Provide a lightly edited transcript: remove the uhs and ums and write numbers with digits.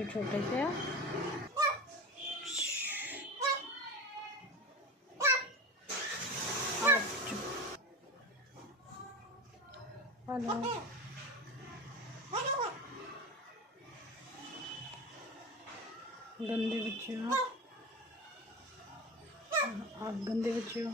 बच्चों छोटे से हैं। हेलो, गंदे बच्चे हो आप, गंदे बच्चे हो।